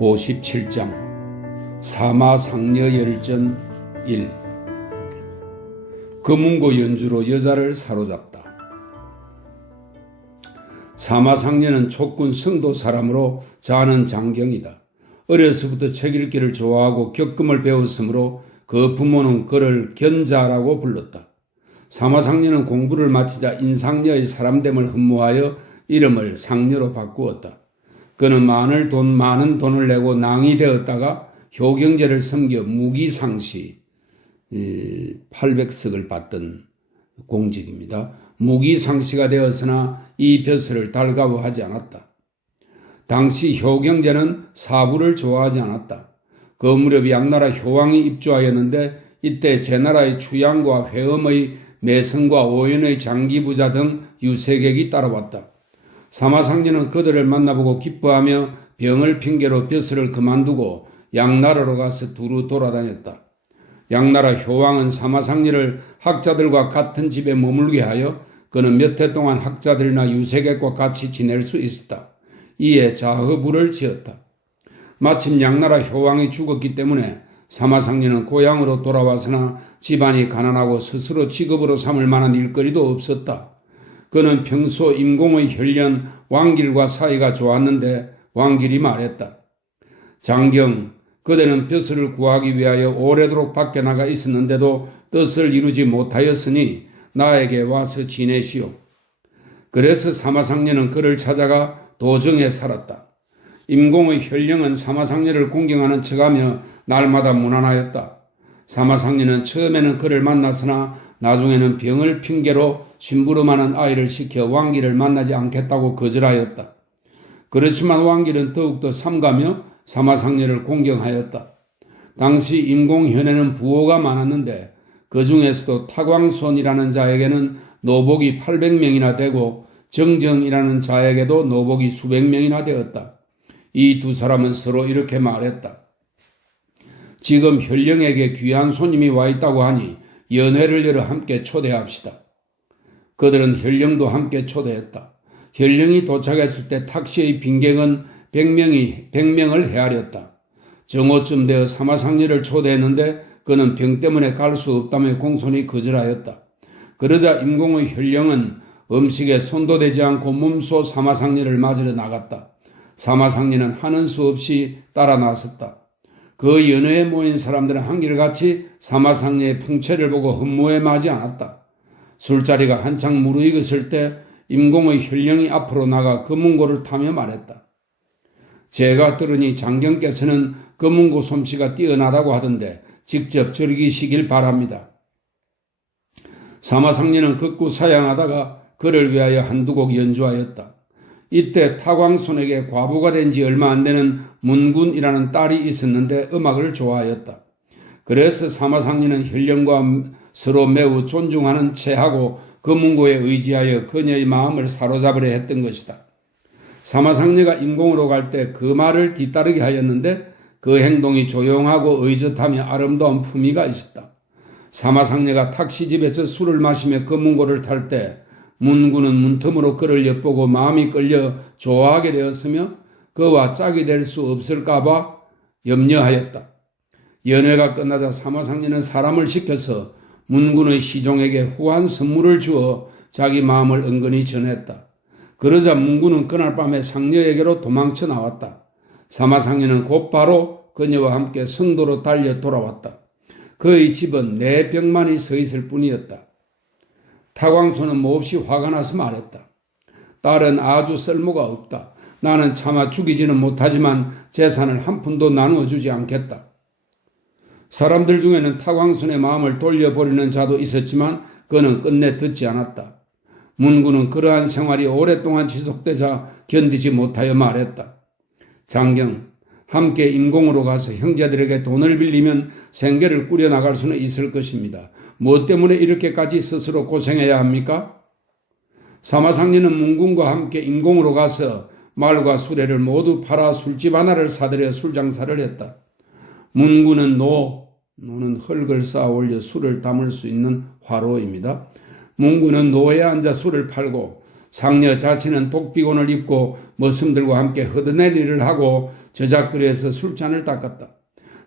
57장 사마상려열전 1. 금운고 연주로 여자를 사로잡다. 사마상려는 촉군 성도 사람으로 자는 장경이다. 어려서부터 책 읽기를 좋아하고 격금을 배웠으므로 그 부모는 그를 견자라고 불렀다. 사마상려는 공부를 마치자 인상녀의 사람됨을 흠모하여 이름을 상려로 바꾸었다. 그는 많은 돈을 내고 낭이 되었다가 효경제를 섬겨 무기상시 800석을 받던 공직입니다. 무기상시가 되었으나 이 벼슬을 달가워하지 않았다. 당시 효경제는 사부를 좋아하지 않았다. 그 무렵 양나라 효왕이 입주하였는데 이때 제나라의 추양과 회엄의 매성과 오연의 장기부자 등 유색객이 따라왔다. 사마상려는 그들을 만나보고 기뻐하며 병을 핑계로 벼슬을 그만두고 양나라로 가서 두루 돌아다녔다. 양나라 효왕은 사마상려를 학자들과 같은 집에 머물게 하여 그는 몇 해 동안 학자들이나 유색객과 같이 지낼 수 있었다. 이에 자허부를 지었다. 마침 양나라 효왕이 죽었기 때문에 사마상려는 고향으로 돌아와서나 집안이 가난하고 스스로 직업으로 삼을 만한 일거리도 없었다. 그는 평소 임공의 혈련 왕길과 사이가 좋았는데 왕길이 말했다. 장경, 그대는 벼슬을 구하기 위하여 오래도록 밖에 나가 있었는데도 뜻을 이루지 못하였으니 나에게 와서 지내시오. 그래서 사마상려는 그를 찾아가 도정에 살았다. 임공의 혈령은 사마상려를 공경하는 척하며 날마다 무난하였다. 사마상려는 처음에는 그를 만났으나 나중에는 병을 핑계로 심부름하는 아이를 시켜 왕길을 만나지 않겠다고 거절하였다. 그렇지만 왕길은 더욱더 삼가며 사마상려를 공경하였다. 당시 임공현에는 부호가 많았는데 그 중에서도 타광손이라는 자에게는 노복이 800명이나 되고 정정이라는 자에게도 노복이 수백 명이나 되었다. 이 두 사람은 서로 이렇게 말했다. 지금 혈령에게 귀한 손님이 와 있다고 하니 연회를 열어 함께 초대합시다. 그들은 혈령도 함께 초대했다. 혈령이 도착했을 때 탁시의 빈객은 100명을 헤아렸다. 정오쯤 되어 사마상려를 초대했는데 그는 병 때문에 갈 수 없다며 공손히 거절하였다. 그러자 임공의 혈령은 음식에 손도 대지 않고 몸소 사마상려를 맞으러 나갔다. 사마상려는 하는 수 없이 따라 나섰다. 그 연회에 모인 사람들은 한결같이 사마상려의 풍채를 보고 흠모에 마지 않았다. 술자리가 한창 무르익었을 때 임공의 혈령이 앞으로 나가 금운고를 타며 말했다. 제가 들으니 장경께서는 금운고 솜씨가 뛰어나다고 하던데 직접 즐기시길 바랍니다. 사마상려는 극구 사양하다가 그를 위하여 한두 곡 연주하였다. 이때 타광손에게 과부가 된 지 얼마 안 되는 문군이라는 딸이 있었는데 음악을 좋아하였다. 그래서 사마상려는 혈령과 서로 매우 존중하는 체하고 금운고에 의지하여 그녀의 마음을 사로잡으려 했던 것이다. 사마상려가 임공으로 갈 때 그 말을 뒤따르게 하였는데 그 행동이 조용하고 의젓하며 아름다운 품위가 있었다. 사마상려가 탁시집에서 술을 마시며 금운고를 탈 때 문군은 문틈으로 그를 엿보고 마음이 끌려 좋아하게 되었으며 그와 짝이 될 수 없을까봐 염려하였다. 연회가 끝나자 사마상려는 사람을 시켜서 문군의 시종에게 후한 선물을 주어 자기 마음을 은근히 전했다. 그러자 문군은 그날 밤에 상려에게로 도망쳐 나왔다. 사마상려는 곧바로 그녀와 함께 성도로 달려 돌아왔다. 그의 집은 4벽만이 서 있을 뿐이었다. 타광손은 몹시 화가 나서 말했다. 딸은 아주 쓸모가 없다. 나는 차마 죽이지는 못하지만 재산을 한 푼도 나누어 주지 않겠다. 사람들 중에는 타광손의 마음을 돌려버리는 자도 있었지만 그는 끝내 듣지 않았다. 문군은 그러한 생활이 오랫동안 지속되자 견디지 못하여 말했다. 장경, 함께 임공으로 가서 형제들에게 돈을 빌리면 생계를 꾸려나갈 수는 있을 것입니다. 무엇 때문에 이렇게까지 스스로 고생해야 합니까? 사마상려는 문군과 함께 임공으로 가서 말과 수레를 모두 팔아 술집 하나를 사들여 술장사를 했다. 문군은 노는 흙을 쌓아 올려 술을 담을 수 있는 화로입니다. 문군은 노에 앉아 술을 팔고 상녀 자신은 독비곤을 입고 머슴들과 함께 허드내리를 하고 저작거리에서 술잔을 닦았다.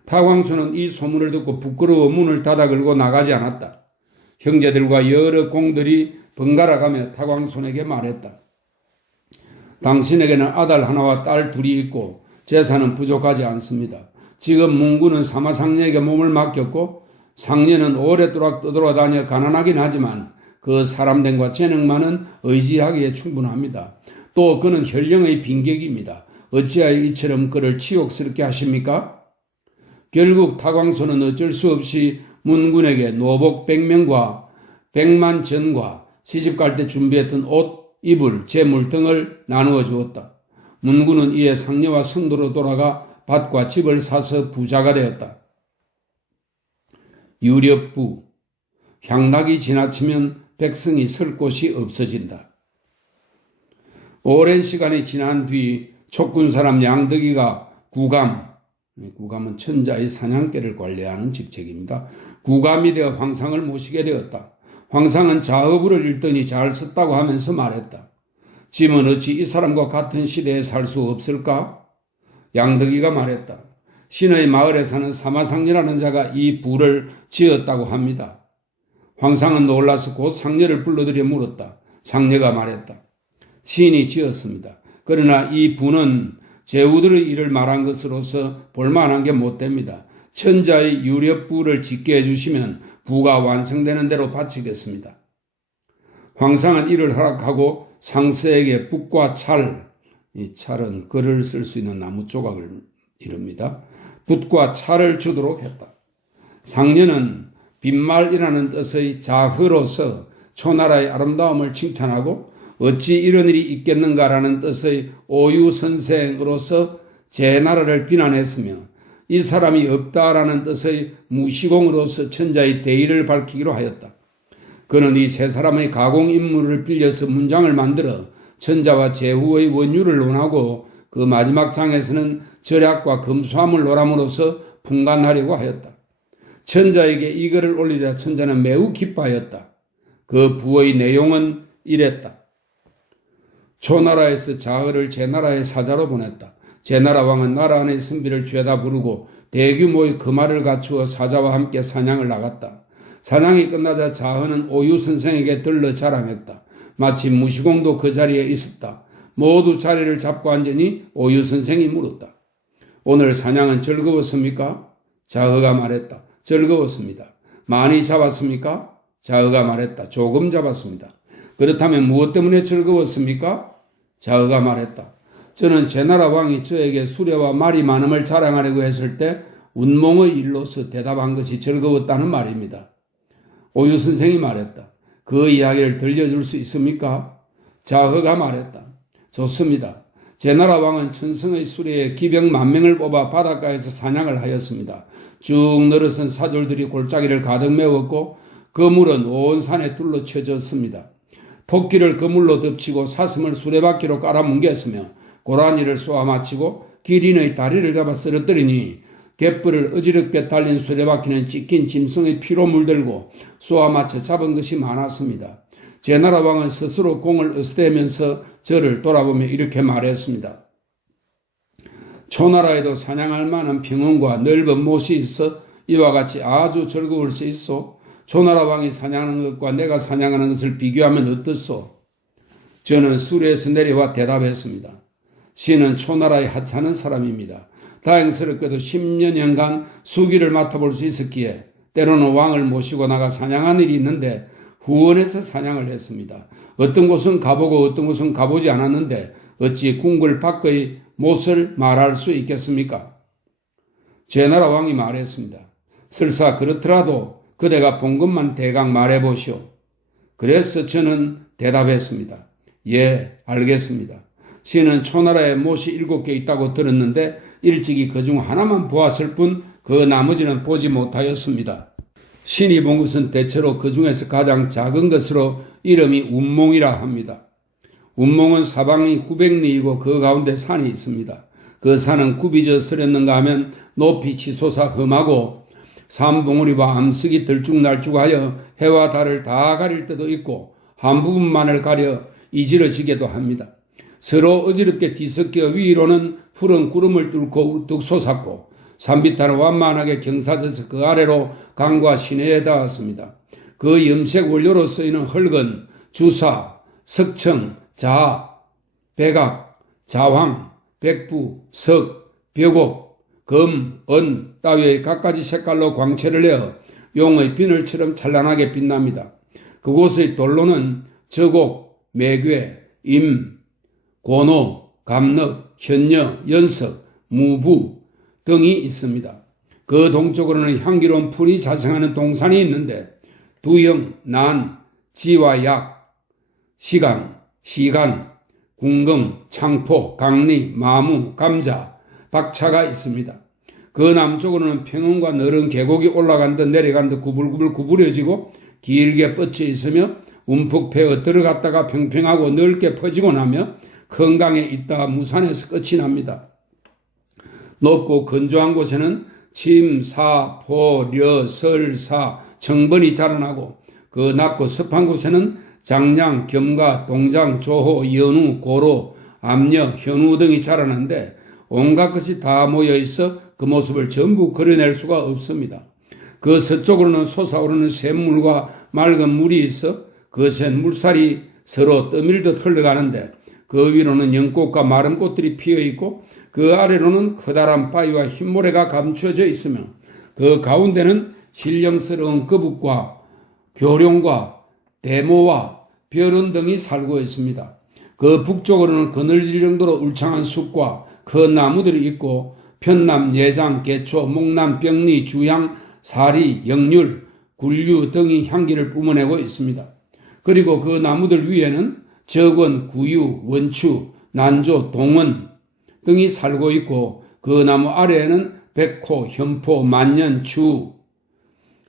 타광수는 이 소문을 듣고 부끄러워 문을 닫아 걸고 나가지 않았다. 형제들과 여러 공들이 번갈아가며 타광손에게 말했다. 당신에게는 아들 하나와 딸 둘이 있고 재산은 부족하지 않습니다. 지금 문군은 사마상녀에게 몸을 맡겼고 상녀는 오랫도록 떠돌아다녀 가난하긴 하지만 그 사람됨과 재능만은 의지하기에 충분합니다. 또 그는 현령의 빈객입니다. 어찌하여 이처럼 그를 치욕스럽게 하십니까? 결국 타광소는 어쩔 수 없이 문군에게 노복 100명과 100만 전과 시집갈 때 준비했던 옷, 이불, 재물 등을 나누어 주었다. 문군은 이에 상녀와 성도로 돌아가 밭과 집을 사서 부자가 되었다. 유렵부, 향락이 지나치면 백성이 설 곳이 없어진다. 오랜 시간이 지난 뒤 촉군 사람 양덕이가 구감은 천자의 사냥개를 관리하는 직책입니다. 구감이 되어 황상을 모시게 되었다. 황상은 자업을 읽더니 잘 썼다고 하면서 말했다. 짐은 어찌 이 사람과 같은 시대에 살 수 없을까? 양덕이가 말했다. 신의 마을에 사는 사마상녀라는 자가 이 부를 지었다고 합니다. 황상은 놀라서 곧 상녀를 불러들여 물었다. 상녀가 말했다. 시인이 지었습니다. 그러나 이 부는 제후들의 일을 말한 것으로서 볼만한 게 못됩니다. 천자의 유렵부를 짓게 해주시면 부가 완성되는 대로 바치겠습니다. 황상은 이를 허락하고 상서에게 붓과 찰, 이 찰은 글을 쓸 수 있는 나무 조각을 이릅니다. 붓과 찰을 주도록 했다. 상녀는 빈말이라는 뜻의 자흐로서 초나라의 아름다움을 칭찬하고 어찌 이런 일이 있겠는가라는 뜻의 오유선생으로서 제 나라를 비난했으며 이 사람이 없다라는 뜻의 무시공으로서 천자의 대의를 밝히기로 하였다. 그는 이 세 사람의 가공인물을 빌려서 문장을 만들어 천자와 제후의 원유를 논하고 그 마지막 장에서는 절약과 검수함을 논함으로써 풍간하려고 하였다. 천자에게 이 글을 올리자 천자는 매우 기뻐하였다. 그 부의 내용은 이랬다. 초나라에서 자흐를 제나라의 사자로 보냈다. 제나라 왕은 나라 안의 선비를 죄다 부르고 대규모의 금화를 갖추어 사자와 함께 사냥을 나갔다. 사냥이 끝나자 자흐는 오유 선생에게 들러 자랑했다. 마치 무시공도 그 자리에 있었다. 모두 자리를 잡고 앉으니 오유 선생이 물었다. 오늘 사냥은 즐거웠습니까? 자흐가 말했다. 즐거웠습니다. 많이 잡았습니까? 자흐가 말했다. 조금 잡았습니다. 그렇다면 무엇 때문에 즐거웠습니까? 자흐가 말했다. 저는 제나라 왕이 저에게 수레와 말이 많음을 자랑하려고 했을 때 운몽의 일로서 대답한 것이 즐거웠다는 말입니다. 오유 선생이 말했다. 그 이야기를 들려줄 수 있습니까? 자흐가 말했다. 좋습니다. 제나라 왕은 천성의 수레에 기병 10,000명을 뽑아 바닷가에서 사냥을 하였습니다. 쭉 늘어선 사졸들이 골짜기를 가득 메웠고 그물은 온 산에 둘러쳐졌습니다. 토끼를 그물로 덮치고 사슴을 수레바퀴로 깔아뭉갰으며 고라니를 쏘아 마치고 기린의 다리를 잡아 쓰러뜨리니 갯벌을 어지럽게 달린 수레바퀴는 찢긴 짐승의 피로 물들고 쏘아 맞춰 잡은 것이 많았습니다. 제나라 왕은 스스로 공을 으스대면서 저를 돌아보며 이렇게 말했습니다. 초나라에도 사냥할 만한 평원과 넓은 못이 있어 이와 같이 아주 즐거울 수 있어. 초나라 왕이 사냥하는 것과 내가 사냥하는 것을 비교하면 어떻소? 저는 수레에서 내려와 대답했습니다. 신은 초나라에 하찮은 사람입니다. 다행스럽게도 10년간 수기를 맡아볼 수 있었기에 때로는 왕을 모시고 나가 사냥한 일이 있는데 후원해서 사냥을 했습니다. 어떤 곳은 가보고 어떤 곳은 가보지 않았는데 어찌 궁궐 밖의 못을 말할 수 있겠습니까? 제나라 왕이 말했습니다. 설사 그렇더라도 그대가 본 것만 대강 말해보시오. 그래서 저는 대답했습니다. 예, 알겠습니다. 신은 초나라에 못이 7개 있다고 들었는데 일찍이 그중 하나만 보았을 뿐 그 나머지는 보지 못하였습니다. 신이 본 것은 대체로 그 중에서 가장 작은 것으로 이름이 운몽이라 합니다. 운몽은 사방이 900리이고 그 가운데 산이 있습니다. 그 산은 굽이져 서렸는가 하면 높이 치솟아 험하고 산봉우리와 암석이 들쭉날쭉하여 해와 달을 다 가릴 때도 있고 한 부분만을 가려 이지러지게도 합니다. 서로 어지럽게 뒤섞여 위로는 푸른 구름을 뚫고 우뚝 솟았고 산비탈은 완만하게 경사져서 그 아래로 강과 시내에 닿았습니다. 그 염색 원료로 쓰이는 흙은 주사, 석청, 자, 백악, 자황, 백부, 석, 벽옥, 금, 은 따위의 갖가지 색깔로 광채를 내어 용의 비늘처럼 찬란하게 빛납니다. 그곳의 돌로는 저곡, 매괴, 임, 고노, 감넉, 현녀, 연석, 무부 등이 있습니다. 그 동쪽으로는 향기로운 풀이 자생하는 동산이 있는데 두영, 난, 지와 약, 시강, 시간, 궁금, 창포, 강리, 마무, 감자, 박차가 있습니다. 그 남쪽으로는 평원과 너른 계곡이 올라간 듯 내려간 듯 구불구불 구부려지고 길게 뻗쳐 있으며 움푹 패어 들어갔다가 평평하고 넓게 퍼지고 나며 큰 강에 있다가 무산해서 끝이 납니다. 높고 건조한 곳에는 침, 사, 포, 려, 설, 사, 청번이 자라나고 그 낮고 습한 곳에는 장량, 겸가, 동장, 조호, 연우, 고로, 암녀, 현우 등이 자라는데 온갖 것이 다 모여 있어 그 모습을 전부 그려낼 수가 없습니다. 그 서쪽으로는 솟아오르는 샘물과 맑은 물이 있어 그 샘 물살이 서로 떠밀듯 흘러가는데 그 위로는 연꽃과 마른 꽃들이 피어 있고 그 아래로는 커다란 바위와 흰모래가 감추어져 있으며 그 가운데는 신령스러운 거북과 교룡과 대모와 벼른 등이 살고 있습니다. 그 북쪽으로는 그늘질 정도로 울창한 숲과 큰 나무들이 있고 편남, 예장, 개초, 목남, 병리, 주양, 사리, 영률, 굴류 등이 향기를 뿜어내고 있습니다. 그리고 그 나무들 위에는 적원, 구유, 원추, 난조, 동원 등이 살고 있고 그 나무 아래에는 백호, 현포, 만년, 추,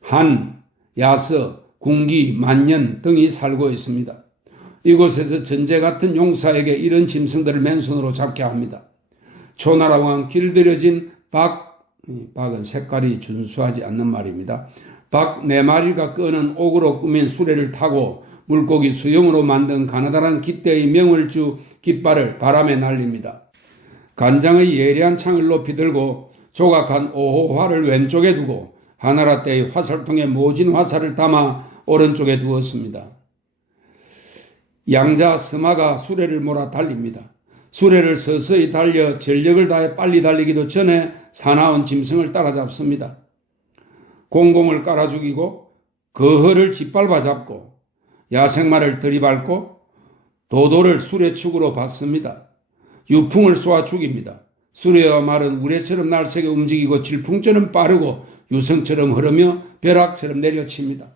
한, 야서, 궁기, 만년 등이 살고 있습니다. 이곳에서 전제 같은 용사에게 이런 짐승들을 맨손으로 잡게 합니다. 초나라왕 길들여진 박은 색깔이 준수하지 않는 말입니다. 박 4마리가 끄는 옥으로 꾸민 수레를 타고 물고기 수염으로 만든 가느다란 깃대의 명을주 깃발을 바람에 날립니다. 간장의 예리한 창을 높이 들고 조각한 오호화를 왼쪽에 두고 하나라 때의 화살통에 모진 화살을 담아 오른쪽에 두었습니다. 양자 스마가 수레를 몰아 달립니다. 수레를 서서히 달려 전력을 다해 빨리 달리기도 전에 사나운 짐승을 따라잡습니다. 공공을 깔아 죽이고 거허를 짓밟아 잡고 야생마를 들이밟고 도도를 수레축으로 받습니다. 유풍을 쏘아 죽입니다. 수레와 말은 우레처럼 날쌔게 움직이고 질풍처럼 빠르고 유성처럼 흐르며 벼락처럼 내려칩니다.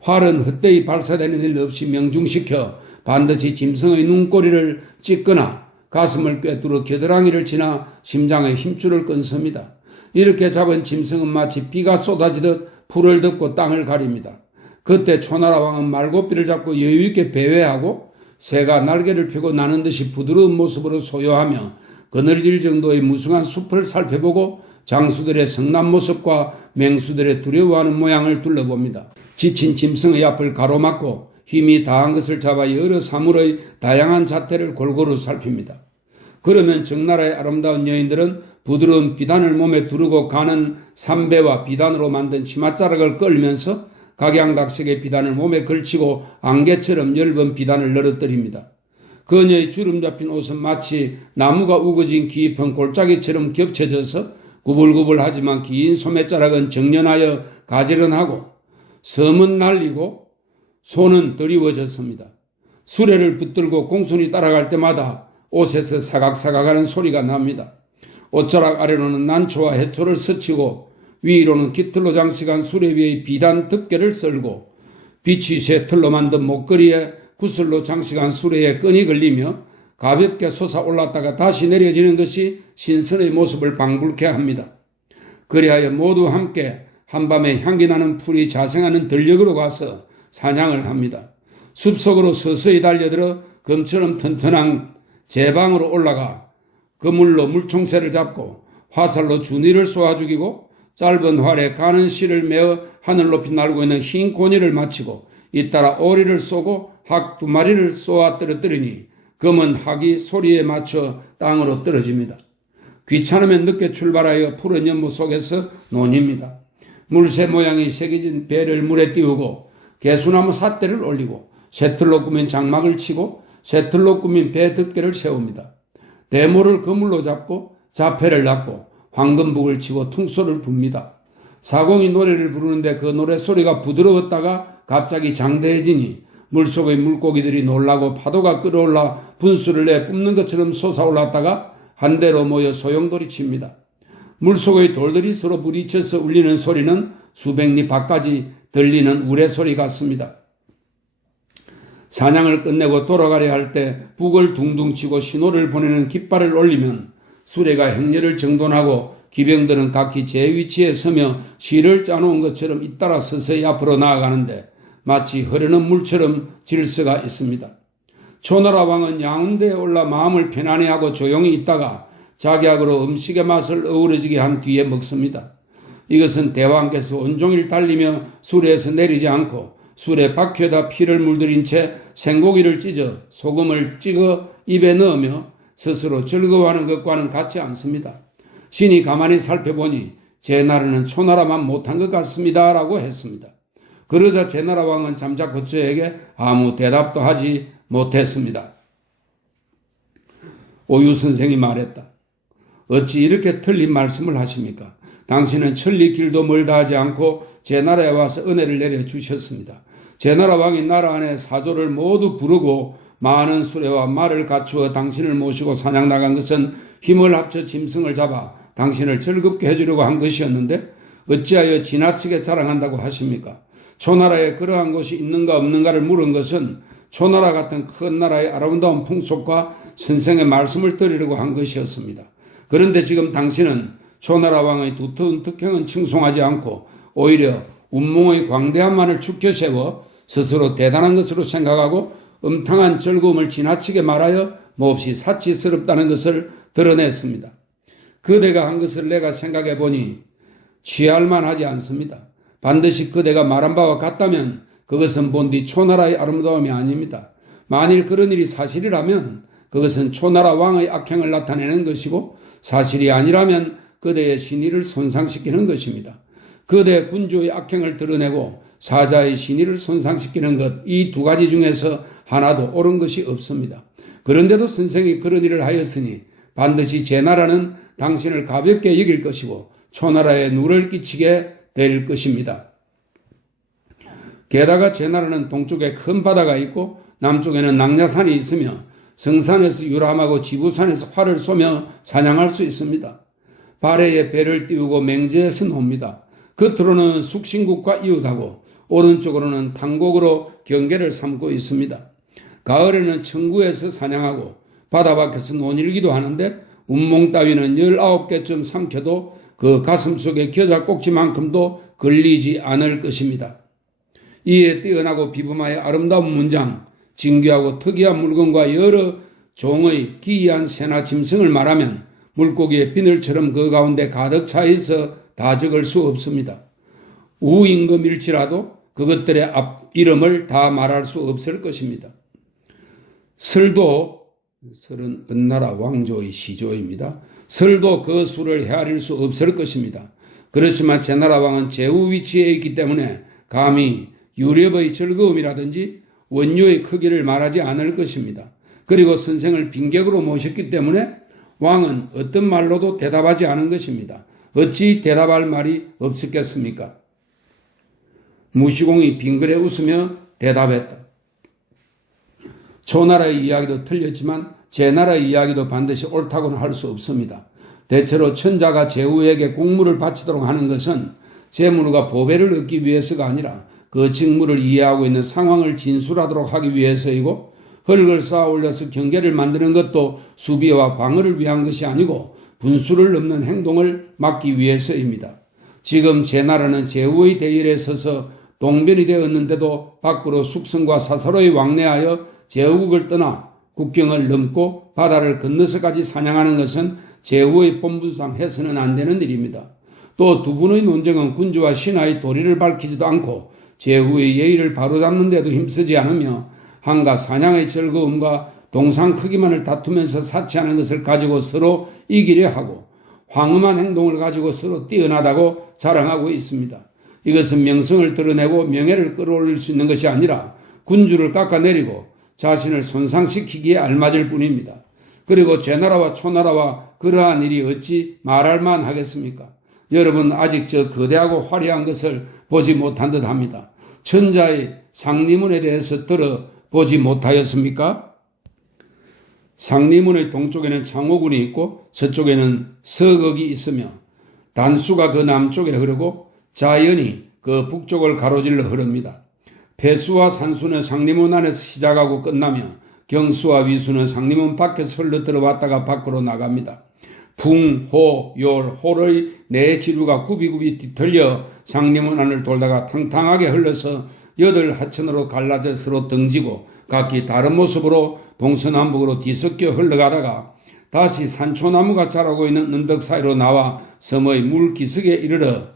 활은 헛되이 발사되는 일 없이 명중시켜 반드시 짐승의 눈꼬리를 찢거나 가슴을 꿰뚫어 겨드랑이를 지나 심장의 힘줄을 끊습니다. 이렇게 잡은 짐승은 마치 비가 쏟아지듯 풀을 덮고 땅을 가립니다. 그때 초나라 왕은 말고삐를 잡고 여유있게 배회하고 새가 날개를 펴고 나는 듯이 부드러운 모습으로 소요하며 그늘질 정도의 무성한 숲을 살펴보고 장수들의 성난 모습과 맹수들의 두려워하는 모양을 둘러봅니다. 지친 짐승의 앞을 가로막고 힘이 다한 것을 잡아 여러 사물의 다양한 자태를 골고루 살핍니다. 그러면 정나라의 아름다운 여인들은 부드러운 비단을 몸에 두르고 가는 삼배와 비단으로 만든 치맛자락을 끌면서 각양각색의 비단을 몸에 걸치고 안개처럼 엷은 비단을 늘어뜨립니다. 그녀의 주름 잡힌 옷은 마치 나무가 우거진 깊은 골짜기처럼 겹쳐져서 구불구불하지만 긴 소매자락은 정연하여 가지런하고 섬은 날리고 손은 드리워졌습니다. 수레를 붙들고 공손히 따라갈 때마다 옷에서 사각사각하는 소리가 납니다. 옷자락 아래로는 난초와 해초를 스치고 위로는 깃털로 장식한 수레 위의 비단 덮개를 썰고 빛이 새 틀로 만든 목걸이에 구슬로 장식한 수레에 끈이 걸리며 가볍게 솟아올랐다가 다시 내려지는 것이 신선의 모습을 방불케 합니다. 그리하여 모두 함께 한밤에 향기나는 풀이 자생하는 들녘으로 가서 사냥을 합니다. 숲속으로 서서히 달려들어 금처럼 튼튼한 제방으로 올라가 그물로 물총새를 잡고 화살로 주니를 쏘아 죽이고 짧은 활에 가는 실을 메어 하늘 높이 날고 있는 흰 고니를 마치고 잇따라 오리를 쏘고 학 2마리를 쏘아 떨어뜨리니 검은 학이 소리에 맞춰 땅으로 떨어집니다. 귀찮으면 늦게 출발하여 푸른 연못 속에서 논입니다. 물새 모양이 새겨진 배를 물에 띄우고 개수나무 삿대를 올리고 새틀로 꾸민 장막을 치고 새틀로 꾸민 배 덮개를 세웁니다. 대모를 그물로 잡고 자패를 낚고 황금북을 치고 퉁소를 붑니다. 사공이 노래를 부르는데 그 노래 소리가 부드러웠다가 갑자기 장대해지니 물속의 물고기들이 놀라고 파도가 끌어올라 분수를 내 뿜는 것처럼 솟아올랐다가 한대로 모여 소용돌이 칩니다. 물속의 돌들이 서로 부딪혀서 울리는 소리는 수백 리 밖까지 들리는 우레소리 같습니다. 사냥을 끝내고 돌아가려 할 때 북을 둥둥 치고 신호를 보내는 깃발을 올리면 수레가 행렬을 정돈하고 기병들은 각기 제 위치에 서며 시를 짜놓은 것처럼 잇따라 서서히 앞으로 나아가는데 마치 흐르는 물처럼 질서가 있습니다. 초나라 왕은 양운대에 올라 마음을 편안해하고 조용히 있다가 작약으로 음식의 맛을 어우러지게 한 뒤에 먹습니다. 이것은 대왕께서 온종일 달리며 수레에서 내리지 않고 수레 바퀴에다 피를 물들인 채 생고기를 찢어 소금을 찍어 입에 넣으며 스스로 즐거워하는 것과는 같지 않습니다. 신이 가만히 살펴보니 제 나라는 초나라만 못한 것 같습니다 라고 했습니다. 그러자 제나라 왕은 잠자코 저에게 아무 대답도 하지 못했습니다. 오유 선생이 말했다. 어찌 이렇게 틀린 말씀을 하십니까? 당신은 천리 길도 멀다 하지 않고 제 나라에 와서 은혜를 내려주셨습니다. 제 나라 왕이 나라 안에 사조를 모두 부르고 많은 수레와 말을 갖추어 당신을 모시고 사냥 나간 것은 힘을 합쳐 짐승을 잡아 당신을 즐겁게 해주려고 한 것이었는데 어찌하여 지나치게 자랑한다고 하십니까? 초나라에 그러한 곳이 있는가 없는가를 물은 것은 초나라 같은 큰 나라의 아름다운 풍속과 선생의 말씀을 들으려고 한 것이었습니다. 그런데 지금 당신은 초나라 왕의 두터운 특행은 칭송하지 않고 오히려 운몽의 광대함만을 축켜 세워 스스로 대단한 것으로 생각하고 음탕한 즐거움을 지나치게 말하여 몹시 사치스럽다는 것을 드러냈습니다. 그대가 한 것을 내가 생각해 보니 취할만 하지 않습니다. 반드시 그대가 말한 바와 같다면 그것은 본디 초나라의 아름다움이 아닙니다. 만일 그런 일이 사실이라면 그것은 초나라 왕의 악행을 나타내는 것이고 사실이 아니라면 그대의 신의를 손상시키는 것입니다. 그대 군주의 악행을 드러내고 사자의 신의를 손상시키는 것, 이 두 가지 중에서 하나도 옳은 것이 없습니다. 그런데도 선생이 그런 일을 하였으니 반드시 제 나라는 당신을 가볍게 여길 것이고 초나라에 누를 끼치게 될 것입니다. 게다가 제 나라는 동쪽에 큰 바다가 있고 남쪽에는 낙야산이 있으며 성산에서 유람하고 지부산에서 활을 쏘며 사냥할 수 있습니다. 발해에 배를 띄우고 맹지에서 놉니다. 겉으로는 숙신국과 이웃하고 오른쪽으로는 탕곡으로 경계를 삼고 있습니다. 가을에는 청구에서 사냥하고 바다 밖에서 논일기도 하는데 운몽 따위는 19개쯤 삼켜도 그 가슴 속의 겨자 꼭지만큼도 걸리지 않을 것입니다. 이에 뛰어나고 비범하여 아름다운 문장, 진귀하고 특이한 물건과 여러 종의 기이한 새나 짐승을 말하면 물고기의 비늘처럼 그 가운데 가득 차 있어 다 적을 수 없습니다. 우임금일지라도 그것들의 앞 이름을 다 말할 수 없을 것입니다. 설은 은나라 왕조의 시조입니다. 설도 그 수를 헤아릴 수 없을 것입니다. 그렇지만 제 나라 왕은 제후 위치에 있기 때문에 감히 유렵의 즐거움이라든지 원료의 크기를 말하지 않을 것입니다. 그리고 선생을 빈객으로 모셨기 때문에 왕은 어떤 말로도 대답하지 않은 것입니다. 어찌 대답할 말이 없었겠습니까? 무시공이 빙그레 웃으며 대답했다. 초나라의 이야기도 틀렸지만 제 나라의 이야기도 반드시 옳다고는 할 수 없습니다. 대체로 천자가 제후에게 공물을 바치도록 하는 것은 제물가 보배를 얻기 위해서가 아니라 그 직무를 이해하고 있는 상황을 진술하도록 하기 위해서이고 흙을 쌓아 올려서 경계를 만드는 것도 수비와 방어를 위한 것이 아니고 분수를 넘는 행동을 막기 위해서입니다. 지금 제 나라는 제후의 대열에 서서 동변이 되었는데도 밖으로 숙성과 사사로이 왕래하여 제후국을 떠나 국경을 넘고 바다를 건너서까지 사냥하는 것은 제후의 본분상 해서는 안 되는 일입니다. 또 두 분의 논쟁은 군주와 신하의 도리를 밝히지도 않고 제후의 예의를 바로잡는 데도 힘쓰지 않으며 한가 사냥의 즐거움과 동상 크기만을 다투면서 사치하는 것을 가지고 서로 이기려 하고 황엄한 행동을 가지고 서로 뛰어나다고 자랑하고 있습니다. 이것은 명성을 드러내고 명예를 끌어올릴 수 있는 것이 아니라 군주를 깎아내리고 자신을 손상시키기에 알맞을 뿐입니다. 그리고 제나라와 초나라와 그러한 일이 어찌 말할 만하겠습니까? 여러분 아직 저 거대하고 화려한 것을 보지 못한 듯합니다. 천자의 상리문에 대해서 들어보지 못하였습니까? 상리문의 동쪽에는 창호군이 있고 서쪽에는 서극이 있으며 단수가 그 남쪽에 흐르고 자연이 그 북쪽을 가로질러 흐릅니다. 폐수와 산수는 상리문 안에서 시작하고 끝나며 경수와 위수는 상리문 밖에서 흘러 들어왔다가 밖으로 나갑니다. 풍, 호, 열, 호의 네 지류가 굽이굽이 뒤틀려 상리문 안을 돌다가 탕탕하게 흘러서 8하천으로 갈라져 서로 등지고 각기 다른 모습으로 동서남북으로 뒤섞여 흘러가다가 다시 산초나무가 자라고 있는 언덕 사이로 나와 섬의 물기슭에 이르러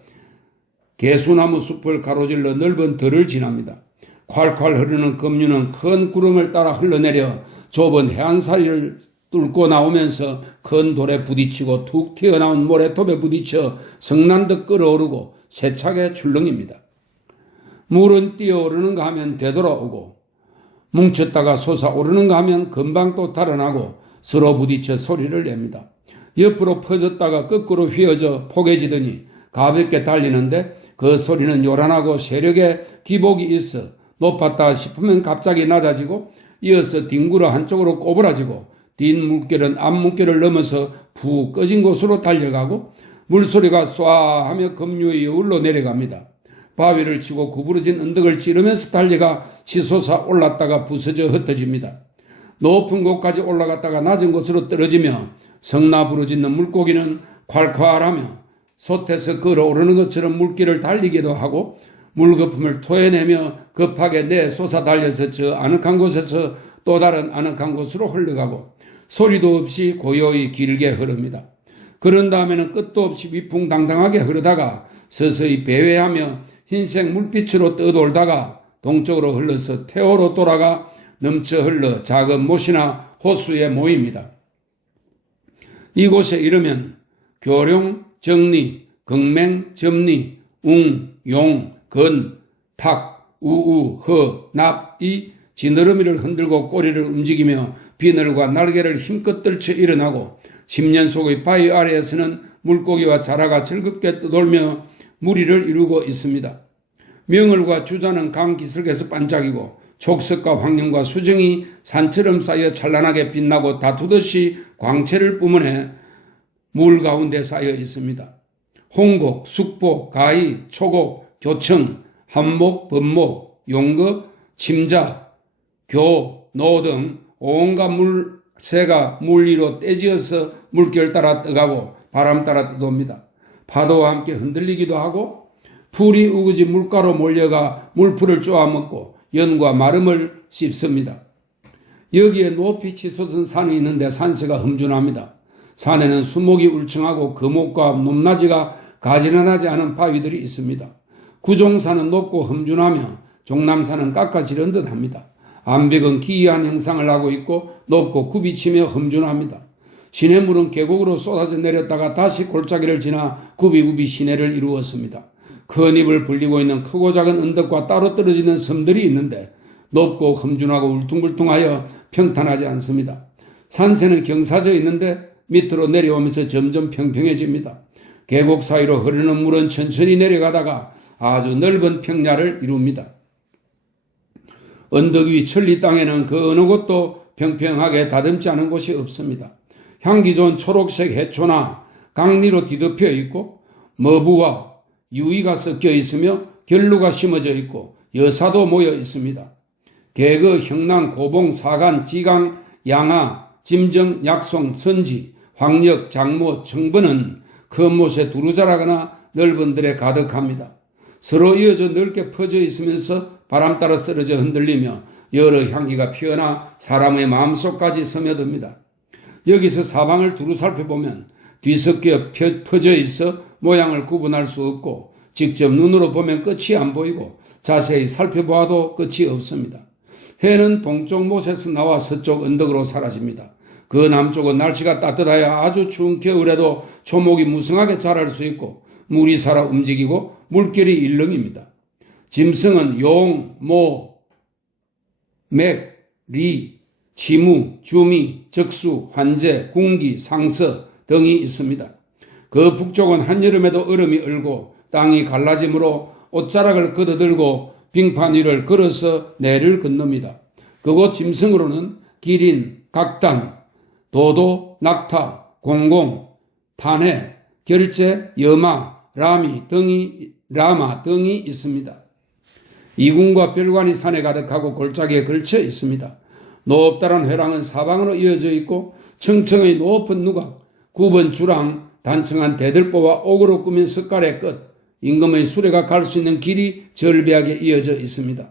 개수나무 숲을 가로질러 넓은 들을 지납니다. 콸콸 흐르는 급류는 큰 구름을 따라 흘러내려 좁은 해안사리를 뚫고 나오면서 큰 돌에 부딪히고 툭 튀어나온 모래톱에 부딪혀 성난듯 끓어오르고 세차게 출렁입니다. 물은 뛰어오르는가 하면 되돌아오고 뭉쳤다가 솟아오르는가 하면 금방 또 달아나고 서로 부딪혀 소리를 냅니다. 옆으로 퍼졌다가 거꾸로 휘어져 포개지더니 가볍게 달리는데 그 소리는 요란하고 세력에 기복이 있어 높았다 싶으면 갑자기 낮아지고 이어서 뒹굴어 한쪽으로 꼬부라지고 뒷 물결은 앞 물결을 넘어서 푹 꺼진 곳으로 달려가고 물소리가 쏴 하며 급류의 여울로 내려갑니다. 바위를 치고 구부러진 언덕을 찌르면서 달려가 치솟아 올랐다가 부서져 흩어집니다. 높은 곳까지 올라갔다가 낮은 곳으로 떨어지며 성나 부러지는 물고기는 콸콸하며 솥에서 끓어오르는 것처럼 물길을 달리기도 하고 물거품을 토해내며 급하게 내솟아 달려서 저 아늑한 곳에서 또 다른 아늑한 곳으로 흘러가고 소리도 없이 고요히 길게 흐릅니다. 그런 다음에는 끝도 없이 위풍당당하게 흐르다가 서서히 배회하며 흰색 물빛으로 떠돌다가 동쪽으로 흘러서 태호로 돌아가 넘쳐 흘러 작은 못이나 호수에 모입니다. 이곳에 이르면 교룡, 정리, 극맹, 점리, 웅, 용, 건, 탁, 우우, 허, 납이 지느러미를 흔들고 꼬리를 움직이며 비늘과 날개를 힘껏 떨쳐 일어나고 10년 속의 바위 아래에서는 물고기와 자라가 즐겁게 떠돌며 무리를 이루고 있습니다. 명월과 주자는 강 기슭에서 반짝이고 촉석과 황룡과 수정이 산처럼 쌓여 찬란하게 빛나고 다투듯이 광채를 뿜어내 물 가운데 쌓여 있습니다. 홍곡, 숙보, 가희, 초곡, 교청, 한목, 범목, 용거, 침자, 교, 노 등 온갖 물새가 물 위로 떼지어서 물결 따라 떠가고 바람 따라 떠돕니다. 파도와 함께 흔들리기도 하고 풀이 우거지 물가로 몰려가 물풀을 쪼아먹고 연과 마름을 씹습니다. 여기에 높이 치솟은 산이 있는데 산세가 험준합니다. 산에는 수목이 울창하고 거목과 높낮이가 가지런하지 않은 바위들이 있습니다. 구종산은 높고 험준하며 종남산은 깎아지른 듯합니다. 암벽은 기이한 형상을 하고 있고 높고 굽이치며 험준합니다. 시냇물은 계곡으로 쏟아져 내렸다가 다시 골짜기를 지나 굽이굽이 시내를 이루었습니다. 큰 입을 벌리고 있는 크고 작은 언덕과 따로 떨어지는 섬들이 있는데 높고 험준하고 울퉁불퉁하여 평탄하지 않습니다. 산세는 경사져 있는데 밑으로 내려오면서 점점 평평해집니다. 계곡 사이로 흐르는 물은 천천히 내려가다가 아주 넓은 평야를 이룹니다. 언덕 위 천리 땅에는 그 어느 곳도 평평하게 다듬지 않은 곳이 없습니다. 향기 좋은 초록색 해초나 강리로 뒤덮여 있고 머부와 유이가 섞여 있으며 결루가 심어져 있고 여사도 모여 있습니다. 개거, 형랑, 고봉, 사간, 지강, 양하, 짐정, 약송, 선지, 황역, 장모, 청번은 큰 못에 두루 자라거나 넓은 들에 가득합니다. 서로 이어져 넓게 퍼져 있으면서 바람 따라 쓰러져 흔들리며 여러 향기가 피어나 사람의 마음속까지 스며듭니다. 여기서 사방을 두루 살펴보면 뒤섞여 퍼져 있어 모양을 구분할 수 없고 직접 눈으로 보면 끝이 안 보이고 자세히 살펴보아도 끝이 없습니다. 해는 동쪽 못에서 나와 서쪽 언덕으로 사라집니다. 그 남쪽은 날씨가 따뜻하여 아주 추운 겨울에도 초목이 무성하게 자랄 수 있고 물이 살아 움직이고 물결이 일렁입니다. 짐승은 용, 모, 맥, 리, 치무, 주미, 적수, 환제, 궁기, 상서 등이 있습니다. 그 북쪽은 한여름에도 얼음이 얼고 땅이 갈라지므로 옷자락을 걷어들고 빙판 위를 걸어서 내를 건넙니다. 그곳 짐승으로는 기린, 각단, 도도, 낙타, 공공, 탄해, 결제, 여마, 라마 등이 있습니다. 이군과 별관이 산에 가득하고 골짜기에 걸쳐 있습니다. 높다란 회랑은 사방으로 이어져 있고 청청의 높은 누각, 9번 주랑, 단청한 대들보와 옥으로 꾸민 석갈의 끝, 임금의 수레가 갈 수 있는 길이 절비하게 이어져 있습니다.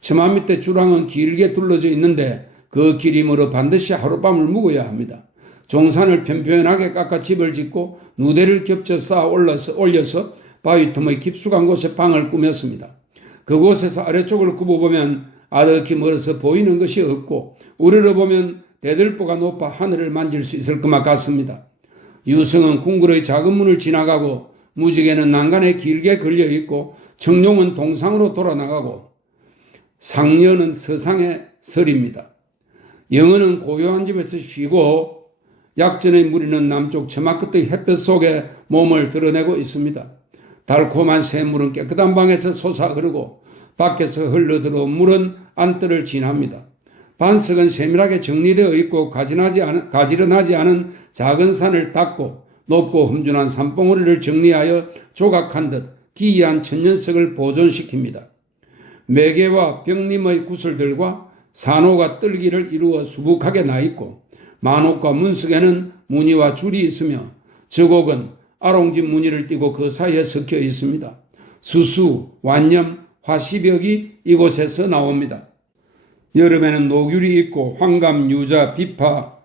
처마 밑에 주랑은 길게 둘러져 있는데 그 길이 멀어 반드시 하룻밤을 묵어야 합니다. 종산을 편편하게 깎아 집을 짓고 누대를 겹쳐 쌓아 올려서 바위 틈의 깊숙한 곳에 방을 꾸몄습니다. 그곳에서 아래쪽을 굽어보면 아득히 멀어서 보이는 것이 없고 우러러 보면 대들보가 높아 하늘을 만질 수 있을 것만 같습니다. 유성은 궁궐의 작은 문을 지나가고 무지개는 난간에 길게 걸려있고 청룡은 동상으로 돌아나가고 상녀는 서상에 설입니다. 영어는 고요한 집에서 쉬고 약전의 무리는 남쪽 처마 끝의 햇볕 속에 몸을 드러내고 있습니다. 달콤한 샘물은 깨끗한 방에서 솟아 흐르고 밖에서 흘러들어 물은 안뜰을 지납니다. 반석은 세밀하게 정리되어 있고 가지런하지 않은 작은 산을 닦고 높고 험준한 산봉우리를 정리하여 조각한 듯 기이한 천년석을 보존시킵니다. 매개와 병림의 구슬들과 산호가 뜰기를 이루어 수북하게 나 있고 만옥과 문석에는 무늬와 줄이 있으며 저곡은 아롱집 무늬를 띠고 그 사이에 섞여 있습니다. 수수, 완념, 화시벽이 이곳에서 나옵니다. 여름에는 노귤이 있고 황감, 유자, 비파,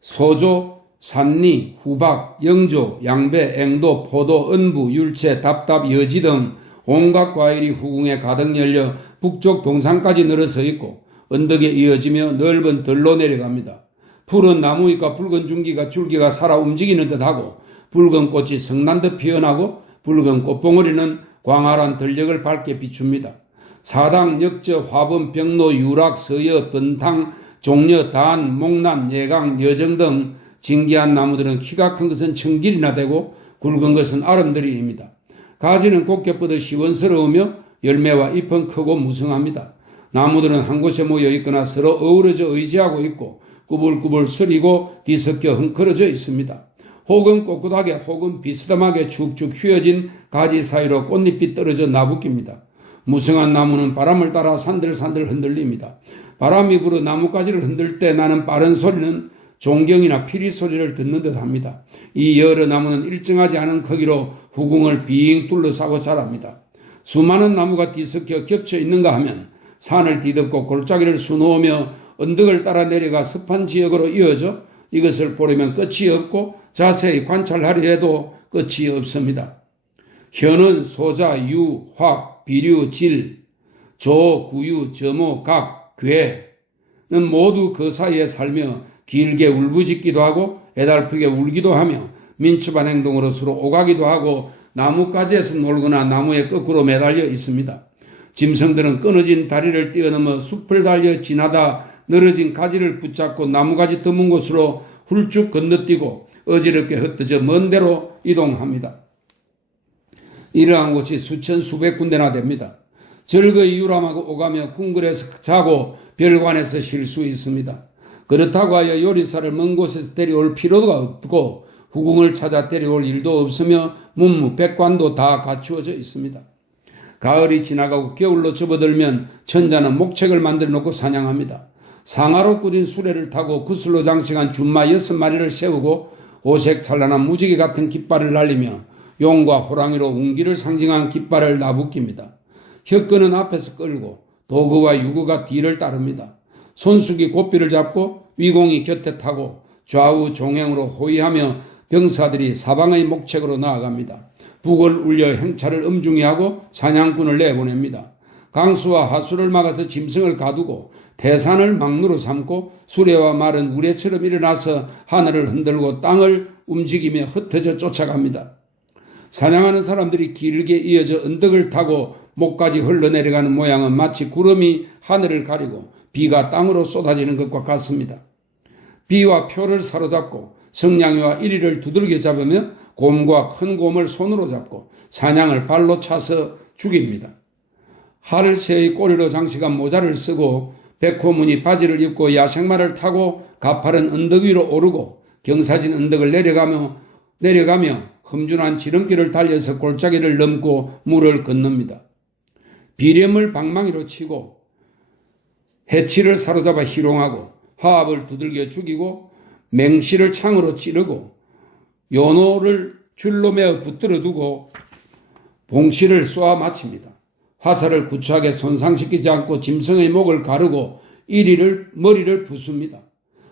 소조, 산리, 후박, 영조, 양배, 앵도, 포도, 은부, 율채, 답답, 여지 등 온갖 과일이 후궁에 가득 열려 북쪽 동산까지 늘어서 있고 언덕에 이어지며 넓은 들로 내려갑니다. 푸른 나무잎과 붉은 줄기가 살아 움직이는 듯하고 붉은 꽃이 성난듯 피어나고 붉은 꽃봉오리는 광활한 들녘을 밝게 비춥니다. 사당, 역저, 화분, 병로, 유락, 서여, 번탕, 종려, 단, 목난, 예강, 여정 등 진기한 나무들은 키가 큰 것은 청길이나 되고 굵은 것은 아름드리입니다. 가지는 곱게 뻗어 시원스러우며 열매와 잎은 크고 무성합니다. 나무들은 한 곳에 모여 있거나 서로 어우러져 의지하고 있고 꾸불꾸불 서리고 뒤섞여 흥크러져 있습니다. 혹은 꼿꼿하게 혹은 비스듬하게 축축 휘어진 가지 사이로 꽃잎이 떨어져 나부낍니다. 무성한 나무는 바람을 따라 산들산들 흔들립니다. 바람이 불어 나뭇가지를 흔들 때 나는 빠른 소리는 종경이나 피리 소리를 듣는 듯 합니다. 이 여러 나무는 일정하지 않은 크기로 후궁을 빙 둘러싸고 자랍니다. 수많은 나무가 뒤섞여 겹쳐 있는가 하면 산을 뒤덮고 골짜기를 수놓으며 언덕을 따라 내려가 습한 지역으로 이어져 이것을 보려면 끝이 없고 자세히 관찰하려 해도 끝이 없습니다. 현은 소자, 유, 확, 비류, 질, 조, 구유, 점호, 각, 괴는 모두 그 사이에 살며 길게 울부짖기도 하고 애달프게 울기도 하며 민첩한 행동으로 서로 오가기도 하고 나뭇가지에서 놀거나 나무에 거꾸로 매달려 있습니다. 짐승들은 끊어진 다리를 뛰어넘어 숲을 달려 지나다 늘어진 가지를 붙잡고 나무가지 드문 곳으로 훌쭉 건너뛰고 어지럽게 흩어져 먼 데로 이동합니다. 이러한 곳이 수천 수백 군데나 됩니다. 즐거이 유람하고 오가며 궁궐에서 자고 별관에서 쉴 수 있습니다. 그렇다고 하여 요리사를 먼 곳에서 데려올 필요도 없고 후궁을 찾아 데려올 일도 없으며 문무, 백관도 다 갖추어져 있습니다. 가을이 지나가고 겨울로 접어들면 천자는 목책을 만들어 놓고 사냥합니다. 상하로 꾸린 수레를 타고 구슬로 장식한 준마 6마리를 세우고 오색 찬란한 무지개 같은 깃발을 날리며 용과 호랑이로 운기를 상징한 깃발을 나부낍니다. 혁근은 앞에서 끌고 도구와 유구가 뒤를 따릅니다. 손숙이 고삐를 잡고 위공이 곁에 타고 좌우 종행으로 호위하며 병사들이 사방의 목책으로 나아갑니다. 북을 울려 행차를 엄중히 하고 사냥꾼을 내보냅니다. 강수와 하수를 막아서 짐승을 가두고 태산을 망루로 삼고 수레와 말은 우레처럼 일어나서 하늘을 흔들고 땅을 움직이며 흩어져 쫓아갑니다. 사냥하는 사람들이 길게 이어져 언덕을 타고 목까지 흘러내려가는 모양은 마치 구름이 하늘을 가리고 비가 땅으로 쏟아지는 것과 같습니다. 비와 표를 사로잡고 성냥이와 이리를 두들겨 잡으며 곰과 큰 곰을 손으로 잡고 사냥을 발로 차서 죽입니다. 하늘새의 꼬리로 장식한 모자를 쓰고 백호무늬 바지를 입고 야생마를 타고 가파른 언덕 위로 오르고 경사진 언덕을 내려가며 험준한 지름길을 달려서 골짜기를 넘고 물을 건넙니다. 비렴을 방망이로 치고 해치를 사로잡아 희롱하고 화합을 두들겨 죽이고 맹시를 창으로 찌르고 요노를 줄로 매어 붙들어 두고 봉시를 쏘아 마칩니다. 화살을 구차하게 손상시키지 않고 짐승의 목을 가르고 머리를 부숩니다.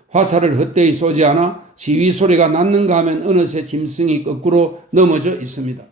화살을 헛되이 쏘지 않아 시위 소리가 났는가 하면 어느새 짐승이 거꾸로 넘어져 있습니다.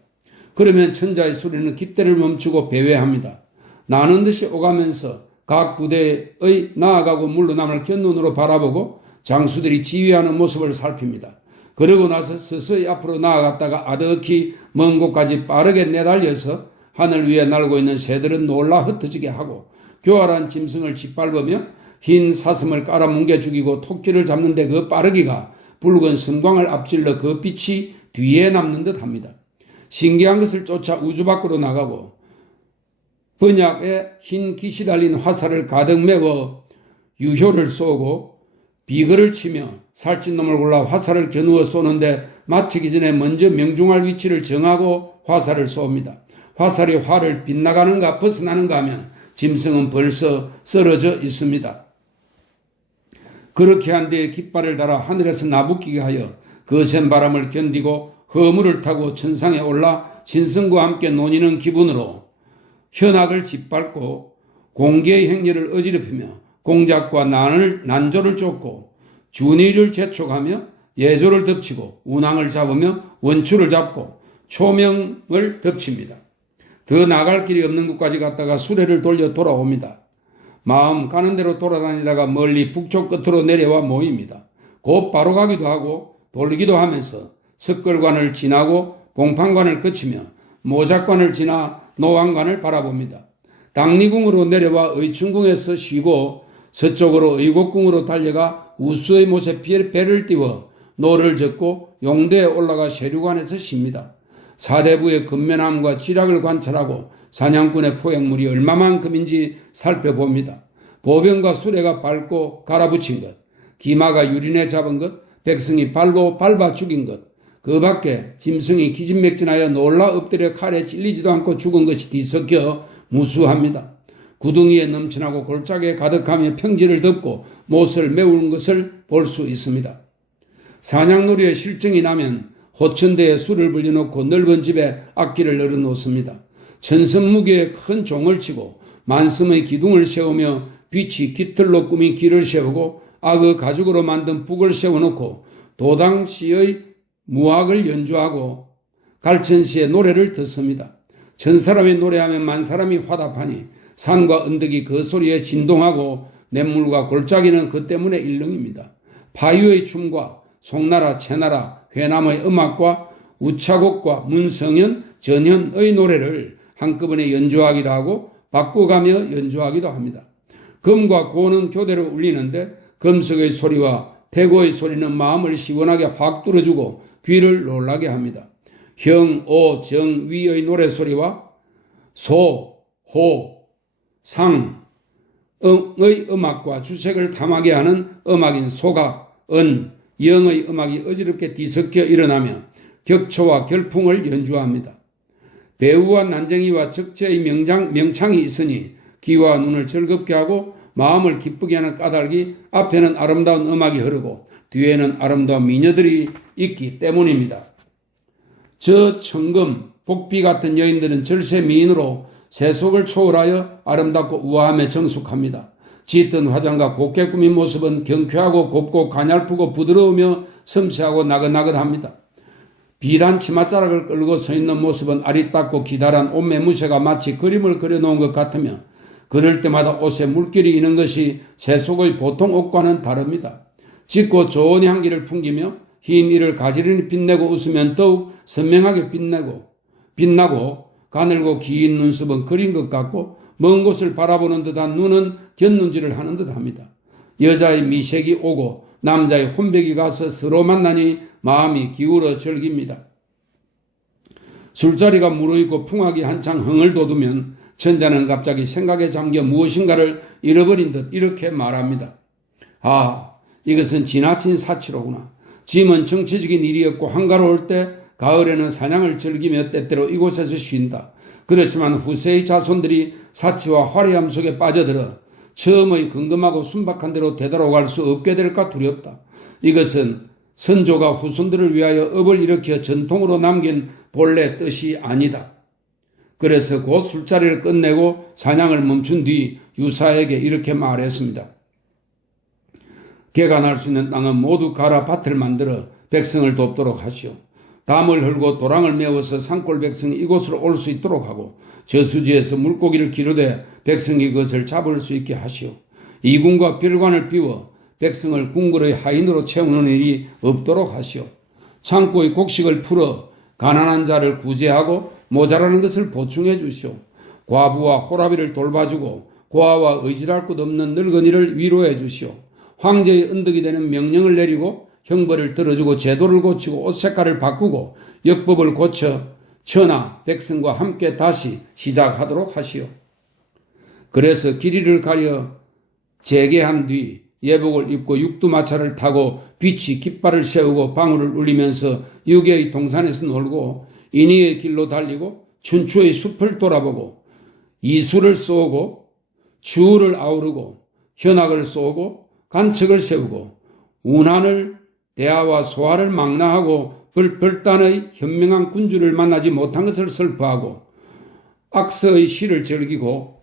그러면 천자의 소리는 깃대를 멈추고 배회합니다. 나는 듯이 오가면서 각 부대의 나아가고 물러남을 곁눈으로 바라보고 장수들이 지휘하는 모습을 살핍니다. 그러고 나서 서서히 앞으로 나아갔다가 아득히 먼 곳까지 빠르게 내달려서 하늘 위에 날고 있는 새들은 놀라 흩어지게 하고 교활한 짐승을 짓밟으며 흰 사슴을 깔아뭉개 죽이고 토끼를 잡는데 그 빠르기가 붉은 섬광을 앞질러 그 빛이 뒤에 남는 듯 합니다. 신기한 것을 쫓아 우주 밖으로 나가고 번약에 흰 깃이 달린 화살을 가득 메워 유효를 쏘고 비글을 치며 살찐 놈을 골라 화살을 겨누어 쏘는데 마치기 전에 먼저 명중할 위치를 정하고 화살을 쏘옵니다. 화살이 활을 빗나가는가 벗어나는가 하면 짐승은 벌써 쓰러져 있습니다. 그렇게 한 뒤에 깃발을 달아 하늘에서 나부끼게 하여 거센 바람을 견디고 허물을 타고 천상에 올라 신성과 함께 논이는 기분으로 현악을 짓밟고 공개의 행렬을 어지럽히며 공작과 난조를 쫓고 준의를 재촉하며 예조를 덮치고 운항을 잡으며 원추를 잡고 초명을 덮칩니다. 더 나갈 길이 없는 곳까지 갔다가 수레를 돌려 돌아옵니다. 마음 가는 대로 돌아다니다가 멀리 북쪽 끝으로 내려와 모입니다. 곧 바로 가기도 하고 돌기도 하면서 석걸관을 지나고 봉판관을 거치며 모작관을 지나 노왕관을 바라봅니다. 당리궁으로 내려와 의춘궁에서 쉬고 서쪽으로 의곡궁으로 달려가 우수의 못에 배를 띄워 노를 젓고 용대에 올라가 세류관에서 쉽니다. 사대부의 근면함과 지략을 관찰하고 사냥꾼의 포획물이 얼마만큼인지 살펴봅니다. 보병과 수레가 밟고 갈아붙인 것, 기마가 유린에 잡은 것, 백성이 밟아 죽인 것, 그 밖에 짐승이 기진맥진하여 놀라 엎드려 칼에 찔리지도 않고 죽은 것이 뒤섞여 무수합니다. 구덩이에 넘쳐나고 골짜기에 가득하며 평지를 덮고 못을 메우는 것을 볼 수 있습니다. 사냥놀이에 실정이 나면 호천대에 술을 불려놓고 넓은 집에 악기를 널어놓습니다. 천선무게에 큰 종을 치고 만섬의 기둥을 세우며 빛이 깃털로 꾸민 길을 세우고 악의 가죽으로 만든 북을 세워놓고 도당시의 무악을 연주하고 갈천시의 노래를 듣습니다. 천사람이 노래하면 만사람이 화답하니 산과 언덕이 그 소리에 진동하고 냇물과 골짜기는 그 때문에 일렁입니다. 파유의 춤과 송나라, 채나라, 회남의 음악과 우차곡과 문성현, 전현의 노래를 한꺼번에 연주하기도 하고 바꾸가며 연주하기도 합니다. 금과 고는 교대로 울리는데 금석의 소리와 대고의 소리는 마음을 시원하게 확 뚫어주고 귀를 놀라게 합니다. 형, 오, 정, 위의 노래소리와 소, 호, 상, 의 음악과 주색을 탐하게 하는 음악인 소각, 은, 영의 음악이 어지럽게 뒤섞여 일어나며 격초와 결풍을 연주합니다. 배우와 난쟁이와 적재의 명창이 있으니 귀와 눈을 즐겁게 하고 마음을 기쁘게 하는 까닭이 앞에는 아름다운 음악이 흐르고 뒤에는 아름다운 미녀들이 있기 때문입니다. 저 청금, 복비 같은 여인들은 절세 미인으로 세속을 초월하여 아름답고 우아함에 정숙합니다. 짙은 화장과 곱게 꾸민 모습은 경쾌하고 곱고 가냘프고 부드러우며 섬세하고 나긋나긋합니다. 비란 치맛자락을 끌고 서 있는 모습은 아릿받고 기다란 옷매무새가 마치 그림을 그려놓은 것 같으며 그럴 때마다 옷에 물결이 있는 것이 세속의 보통 옷과는 다릅니다. 짙고 좋은 향기를 풍기며 흰 이를 가지런히 빛내고 웃으면 더욱 선명하게 빛나고 가늘고 긴 눈썹은 그린 것 같고 먼 곳을 바라보는 듯한 눈은 곁눈질을 하는 듯합니다. 여자의 미색이 오고 남자의 혼백이 가서 서로 만나니 마음이 기울어 절깁니다. 술자리가 무르익고 풍악이 한창 흥을 돋우면 천자는 갑자기 생각에 잠겨 무엇인가를 잃어버린 듯 이렇게 말합니다. 아, 이것은 지나친 사치로구나. 짐은 정치적인 일이었고 한가로울 때 가을에는 사냥을 즐기며 때때로 이곳에서 쉰다. 그렇지만 후세의 자손들이 사치와 화려함 속에 빠져들어 처음의 근검하고 순박한 대로 되돌아갈 수 없게 될까 두렵다. 이것은 선조가 후손들을 위하여 업을 일으켜 전통으로 남긴 본래 뜻이 아니다. 그래서 곧 술자리를 끝내고 사냥을 멈춘 뒤 유사에게 이렇게 말했습니다. 개가 날 수 있는 땅은 모두 갈아 밭을 만들어 백성을 돕도록 하시오. 담을 헐고 도랑을 메워서 산골 백성이 이곳으로 올 수 있도록 하고 저수지에서 물고기를 기르되 백성이 그것을 잡을 수 있게 하시오. 이군과 별관을 비워 백성을 궁궐의 하인으로 채우는 일이 없도록 하시오. 창고의 곡식을 풀어 가난한 자를 구제하고 모자라는 것을 보충해 주시오. 과부와 호라비를 돌봐주고 고아와 의지할 것 없는 늙은이를 위로해 주시오. 황제의 은덕이 되는 명령을 내리고 형벌을 들어주고 제도를 고치고 옷 색깔을 바꾸고 역법을 고쳐 천하 백성과 함께 다시 시작하도록 하시오. 그래서 길이를 가려 재개한 뒤 예복을 입고 육두마차를 타고 빛이 깃발을 세우고 방울을 울리면서 유계의 동산에서 놀고 인의의 길로 달리고 춘추의 숲을 돌아보고 이수를 쏘고 주를 아우르고 현악을 쏘고 간척을 세우고 운한을 대하와 소화를 망라하고 벌단의 현명한 군주를 만나지 못한 것을 슬퍼하고 악서의 시를 즐기고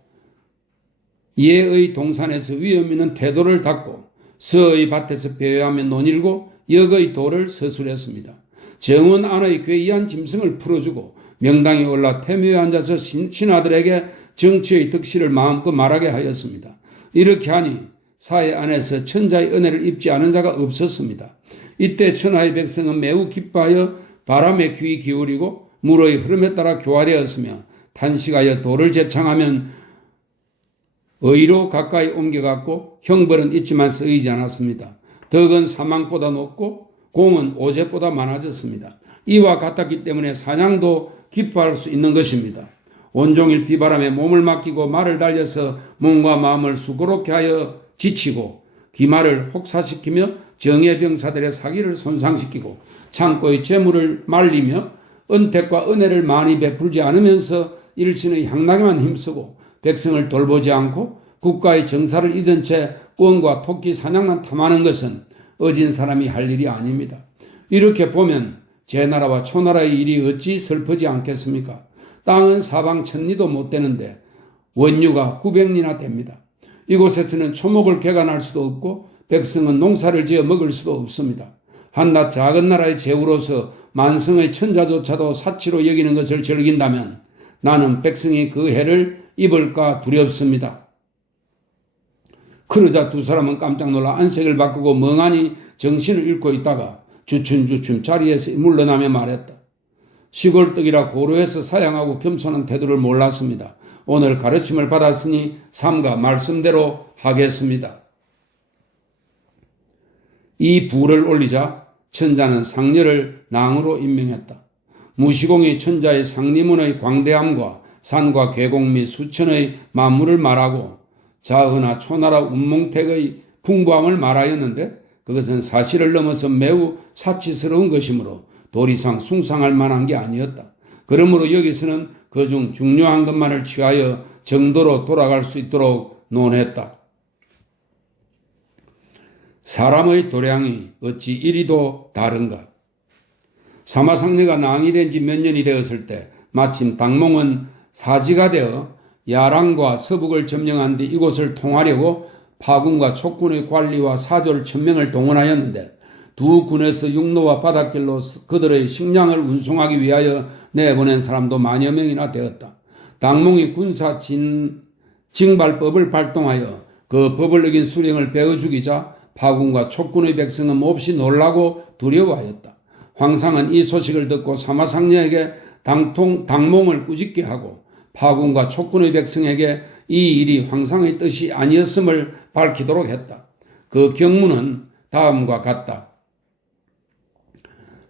예의 동산에서 위험 있는 태도를 닦고 서의 밭에서 배회하며 논일고 역의 도를 서술했습니다. 정원 안의 괴이한 짐승을 풀어주고 명당에 올라 태묘에 앉아서 신하들에게 정치의 득실을 마음껏 말하게 하였습니다. 이렇게 하니 사회 안에서 천자의 은혜를 입지 않은 자가 없었습니다. 이때 천하의 백성은 매우 기뻐하여 바람에 귀 기울이고 물의 흐름에 따라 교화되었으며 탄식하여 도를 제창하면 의로 가까이 옮겨갔고 형벌은 있지만 쓰이지 않았습니다. 덕은 사망보다 높고 공은 오제보다 많아졌습니다. 이와 같았기 때문에 사냥도 기뻐할 수 있는 것입니다. 온종일 비바람에 몸을 맡기고 말을 달려서 몸과 마음을 수고롭게 하여 지치고 기말을 혹사시키며 정예병사들의 사기를 손상시키고 창고의 재물을 말리며 은택과 은혜를 많이 베풀지 않으면서 일신의 향락에만 힘쓰고 백성을 돌보지 않고 국가의 정사를 잊은 채 꿩과 토끼 사냥만 탐하는 것은 어진 사람이 할 일이 아닙니다. 이렇게 보면 제 나라와 초나라의 일이 어찌 슬프지 않겠습니까? 땅은 사방 천리도 못 되는데 원유가 900리나 됩니다. 이곳에서는 초목을 개간할 수도 없고 백성은 농사를 지어 먹을 수도 없습니다. 한낱 작은 나라의 제후로서 만성의 천자조차도 사치로 여기는 것을 즐긴다면 나는 백성이 그 해를 입을까 두렵습니다. 그러자 두 사람은 깜짝 놀라 안색을 바꾸고 멍하니 정신을 잃고 있다가 주춤주춤 자리에서 물러나며 말했다. 시골떡이라 고루해서 사양하고 겸손한 태도를 몰랐습니다. 오늘 가르침을 받았으니 삼가 말씀대로 하겠습니다. 이 부를 올리자 천자는 상녀를 낭으로 임명했다. 무시공이 천자의 상리문의 광대함과 산과 계곡 및 수천의 만물을 말하고 자허나 초나라 운몽택의 풍부함을 말하였는데 그것은 사실을 넘어서 매우 사치스러운 것이므로 도리상 숭상할 만한 게 아니었다. 그러므로 여기서는 그중 중요한 것만을 취하여 정도로 돌아갈 수 있도록 논했다. 사람의 도량이 어찌 이리도 다른가? 사마상내가 낭이 된 지 몇 년이 되었을 때 마침 당몽은 사지가 되어 야랑과 서북을 점령한 뒤 이곳을 통하려고 파군과 촉군의 관리와 사졸 1000명을 동원하였는데 두 군에서 육로와 바닷길로 그들의 식량을 운송하기 위하여 내보낸 사람도 만여 명이나 되었다. 당몽이 군사 징발법을 발동하여 그 법을 어긴 수령을 베어 죽이자 파군과 촉군의 백성은 몹시 놀라고 두려워하였다. 황상은 이 소식을 듣고 사마상녀에게 당몽을 꾸짖게 하고 파군과 촉군의 백성에게 이 일이 황상의 뜻이 아니었음을 밝히도록 했다. 그 경문은 다음과 같다.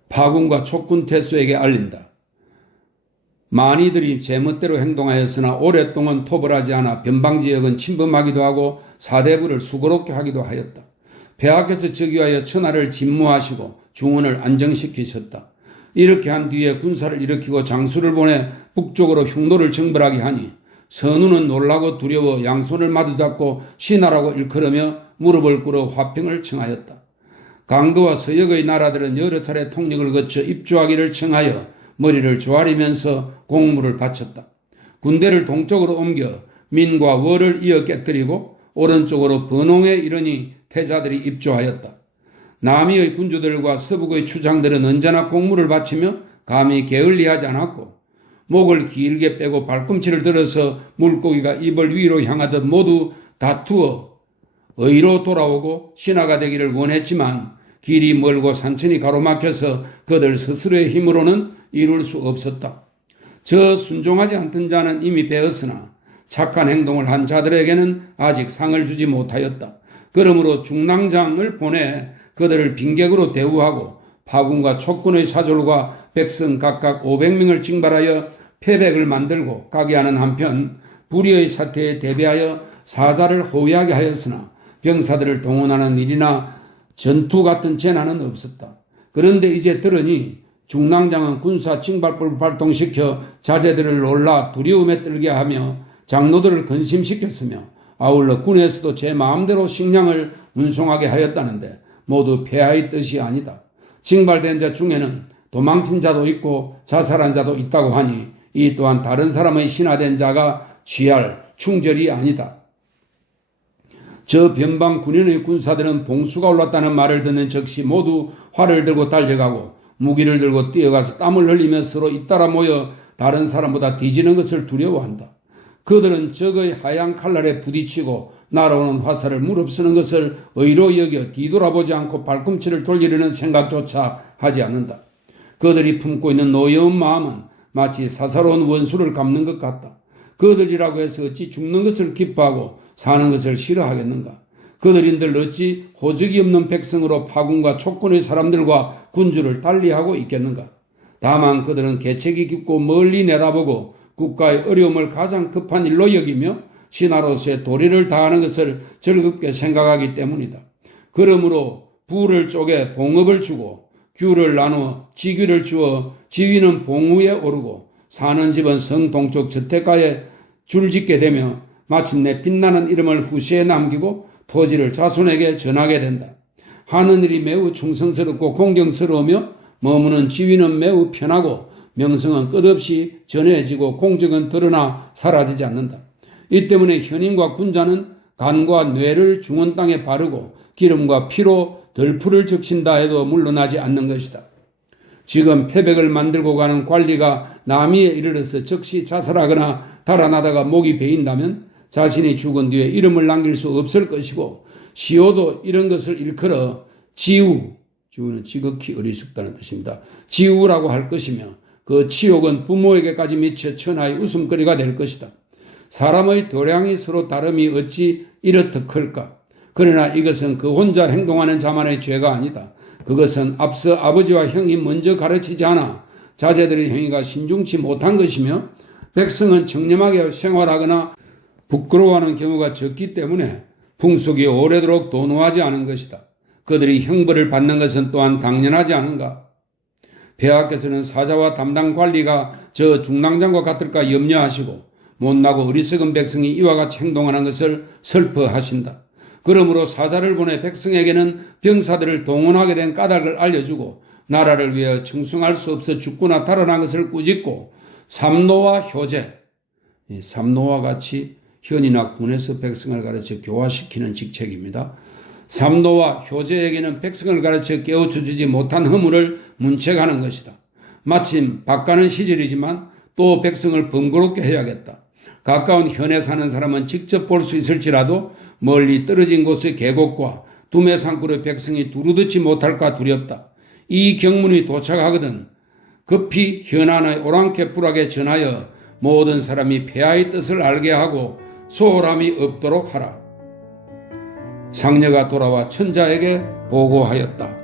파군과 촉군 태수에게 알린다. 많이들이 제멋대로 행동하였으나 오랫동안 토벌하지 않아 변방지역은 침범하기도 하고 사대부를 수고롭게 하기도 하였다. 폐하께서 즉위하여 천하를 진무하시고 중원을 안정시키셨다. 이렇게 한 뒤에 군사를 일으키고 장수를 보내 북쪽으로 흉노를 정벌하게 하니 선우는 놀라고 두려워 양손을 마주잡고 신하라고 일컬으며 무릎을 꿇어 화평을 청하였다. 강도와 서역의 나라들은 여러 차례 통역을 거쳐 입주하기를 청하여 머리를 조아리면서 공물을 바쳤다. 군대를 동쪽으로 옮겨 민과 월을 이어 깨뜨리고 오른쪽으로 번홍에 이르니 태자들이 입주하였다. 남이의 군주들과 서북의 추장들은 언제나 공물을 바치며 감히 게을리하지 않았고 목을 길게 빼고 발꿈치를 들어서 물고기가 입을 위로 향하듯 모두 다투어 의로 돌아오고 신하가 되기를 원했지만 길이 멀고 산천이 가로막혀서 그들 스스로의 힘으로는 이룰 수 없었다. 저 순종하지 않던 자는 이미 배었으나 착한 행동을 한 자들에게는 아직 상을 주지 못하였다. 그러므로 중랑장을 보내 그들을 빈객으로 대우하고 파군과 촉군의 사졸과 백성 각각 500명을 징발하여 패백을 만들고 가게 하는 한편 불의의 사태에 대비하여 사자를 호위하게 하였으나 병사들을 동원하는 일이나 전투 같은 재난은 없었다. 그런데 이제 들으니 중랑장은 군사 징발법을 발동시켜 자제들을 놀라 두려움에 떨게 하며 장로들을 근심시켰으며 아울러 군에서도 제 마음대로 식량을 운송하게 하였다는데 모두 폐하의 뜻이 아니다. 징발된 자 중에는 도망친 자도 있고 자살한 자도 있다고 하니 이 또한 다른 사람의 신하된 자가 취할 충절이 아니다. 저 변방 군인의 군사들은 봉수가 올랐다는 말을 듣는 즉시 모두 활을 들고 달려가고 무기를 들고 뛰어가서 땀을 흘리며 서로 잇따라 모여 다른 사람보다 뒤지는 것을 두려워한다. 그들은 적의 하얀 칼날에 부딪히고 날아오는 화살을 무릅쓰는 것을 의로 여겨 뒤돌아보지 않고 발꿈치를 돌리려는 생각조차 하지 않는다. 그들이 품고 있는 노여운 마음은 마치 사사로운 원수를 갚는 것 같다. 그들이라고 해서 어찌 죽는 것을 기뻐하고 사는 것을 싫어하겠는가? 그들인들 어찌 호적이 없는 백성으로 파군과 촉군의 사람들과 군주를 달리하고 있겠는가? 다만 그들은 계책이 깊고 멀리 내다보고 국가의 어려움을 가장 급한 일로 여기며 신하로서의 도리를 다하는 것을 즐겁게 생각하기 때문이다. 그러므로 부를 쪼개 봉업을 주고 규를 나누어 지규를 주어 지위는 봉우에 오르고 사는 집은 성 동쪽 저택가에 줄짓게 되며 마침내 빛나는 이름을 후세에 남기고 토지를 자손에게 전하게 된다. 하는 일이 매우 충성스럽고 공경스러우며 머무는 지위는 매우 편하고 명성은 끝없이 전해지고 공적은 드러나 사라지지 않는다. 이 때문에 현인과 군자는 간과 뇌를 중원 땅에 바르고 기름과 피로 덜풀을 적신다 해도 물러나지 않는 것이다. 지금 패백을 만들고 가는 관리가 남이에 이르러서 즉시 자살하거나 달아나다가 목이 베인다면 자신이 죽은 뒤에 이름을 남길 수 없을 것이고 시호도 이런 것을 일컬어 지우는 지극히 어리숙다는 뜻입니다. 지우라고 할 것이며 그 치욕은 부모에게까지 미쳐 천하의 웃음거리가 될 것이다. 사람의 도량이 서로 다름이 어찌 이렇듯 클까? 그러나 이것은 그 혼자 행동하는 자만의 죄가 아니다. 그것은 앞서 아버지와 형이 먼저 가르치지 않아 자제들의 행위가 신중치 못한 것이며 백성은 청렴하게 생활하거나 부끄러워하는 경우가 적기 때문에 풍속이 오래도록 도노하지 않은 것이다. 그들이 형벌을 받는 것은 또한 당연하지 않은가? 폐하께서는 사자와 담당 관리가 저 중랑장과 같을까 염려하시고 못나고 어리석은 백성이 이와 같이 행동하는 것을 슬퍼하신다. 그러므로 사자를 보내 백성에게는 병사들을 동원하게 된 까닭을 알려주고 나라를 위하여 청승할 수 없어 죽거나 달아난 것을 꾸짖고 삼노와 효제, 삼노와 같이 현이나 군에서 백성을 가르쳐 교화시키는 직책입니다. 삼노와 효제에게는 백성을 가르쳐 깨우쳐주지 못한 허물을 문책하는 것이다. 마침 바가는 시절이지만 또 백성을 번거롭게 해야겠다. 가까운 현에 사는 사람은 직접 볼 수 있을지라도 멀리 떨어진 곳의 계곡과 두메산골의 백성이 두루듣지 못할까 두렵다. 이 경문이 도착하거든 급히 현안의 오랑캐불하게 전하여 모든 사람이 폐하의 뜻을 알게 하고 소홀함이 없도록 하라. 상녀가 돌아와 천자에게 보고하였다.